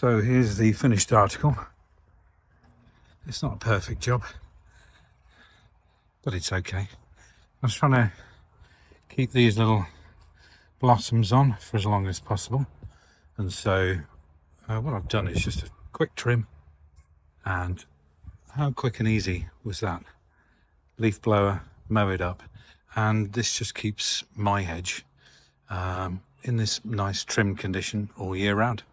So here's the finished article. It's not a perfect job, but it's okay. I was trying to keep these little blossoms on for as long as possible, and so what I've done is just a quick trim. And how quick and easy was that? Leaf blower, mow it up, and this just keeps my hedge in this nice trim condition all year round.